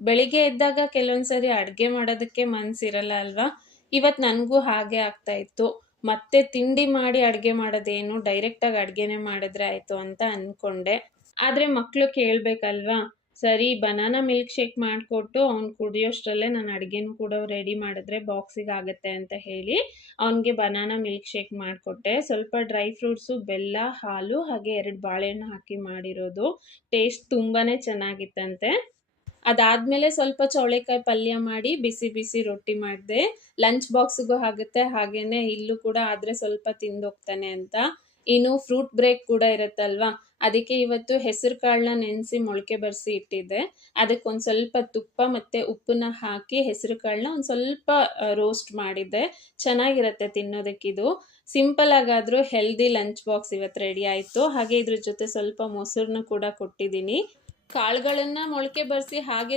ಬೆಳಿಗ್ಗೆ ಎದ್ದಾಗ ಕೆಲವೊಂದ್ಸರಿ ಅಡುಗೆ ಮಾಡೋದಕ್ಕೆ ಮನಸ್ಸಿರಲ್ಲ ಅಲ್ವಾ. ಇವತ್ತು ನನಗೂ ಹಾಗೆ ಆಗ್ತಾ ಇತ್ತು. ಮತ್ತೆ ತಿಂಡಿ ಮಾಡಿ ಅಡುಗೆ ಮಾಡೋದೇನು, ಡೈರೆಕ್ಟಾಗಿ ಅಡುಗೆನೇ ಮಾಡಿದ್ರೆ ಆಯಿತು ಅಂತ ಅಂದ್ಕೊಂಡೆ. ಆದರೆ ಮಕ್ಕಳು ಕೇಳಬೇಕಲ್ವಾ. ಸರಿ ಬನಾನಾ ಮಿಲ್ಕ್ ಶೇಕ್ ಮಾಡಿಕೊಟ್ಟು ಅವ್ನು ಕುಡಿಯೋಷ್ಟರಲ್ಲೇ ನಾನು ಅಡುಗೆನೂ ಕೂಡ ರೆಡಿ ಮಾಡಿದ್ರೆ ಬಾಕ್ಸಿಗೆ ಆಗುತ್ತೆ ಅಂತ ಹೇಳಿ ಅವನಿಗೆ ಬನಾನಾ ಮಿಲ್ಕ್ ಶೇಕ್ ಮಾಡಿಕೊಟ್ಟೆ. ಸ್ವಲ್ಪ ಡ್ರೈ ಫ್ರೂಟ್ಸು, ಬೆಲ್ಲ, ಹಾಲು ಹಾಗೆ 2 ಬಾಳೆಹಣ್ಣು ಹಾಕಿ ಮಾಡಿರೋದು. ಟೇಸ್ಟ್ ತುಂಬಾ ಚೆನ್ನಾಗಿತ್ತಂತೆ. ಅದಾದಮೇಲೆ ಸ್ವಲ್ಪ ಚೌಳೆಕಾಯಿ ಪಲ್ಯ ಮಾಡಿ ಬಿಸಿ ಬಿಸಿ ರೊಟ್ಟಿ ಮಾಡಿದೆ. ಲಂಚ್ ಬಾಕ್ಸಿಗೂ ಆಗುತ್ತೆ, ಹಾಗೆಯೇ ಇಲ್ಲೂ ಕೂಡ ಆದರೆ ಸ್ವಲ್ಪ ತಿಂದೋಗ್ತಾನೆ ಅಂತ. ಇನ್ನು ಫ್ರೂಟ್ ಬ್ರೇಕ್ ಕೂಡ ಇರುತ್ತಲ್ವಾ, ಅದಕ್ಕೆ ಇವತ್ತು ಹೆಸರು ಕಾಳನ್ನ ನೆನೆಸಿ ಮೊಳಕೆ ಬರೆಸಿ ಇಟ್ಟಿದ್ದೆ. ಅದಕ್ಕೊಂದು ಸ್ವಲ್ಪ ತುಪ್ಪ ಮತ್ತು ಉಪ್ಪನ್ನ ಹಾಕಿ ಹೆಸರು ಕಾಳನ್ನ ಒಂದು ಸ್ವಲ್ಪ ರೋಸ್ಟ್ ಮಾಡಿದ್ದೆ. ಚೆನ್ನಾಗಿರುತ್ತೆ ತಿನ್ನೋದಕ್ಕಿದು. ಸಿಂಪಲ್ ಆಗಾದರೂ ಹೆಲ್ದಿ ಲಂಚ್ ಬಾಕ್ಸ್ ಇವತ್ತು ರೆಡಿ ಆಯಿತು. ಹಾಗೆ ಇದ್ರ ಜೊತೆ ಸ್ವಲ್ಪ ಮೊಸರನ್ನ ಕೂಡ ಕೊಟ್ಟಿದ್ದೀನಿ. ಕಾಳುಗಳನ್ನು ಮೊಳಕೆ ಬರೆಸಿ ಹಾಗೆ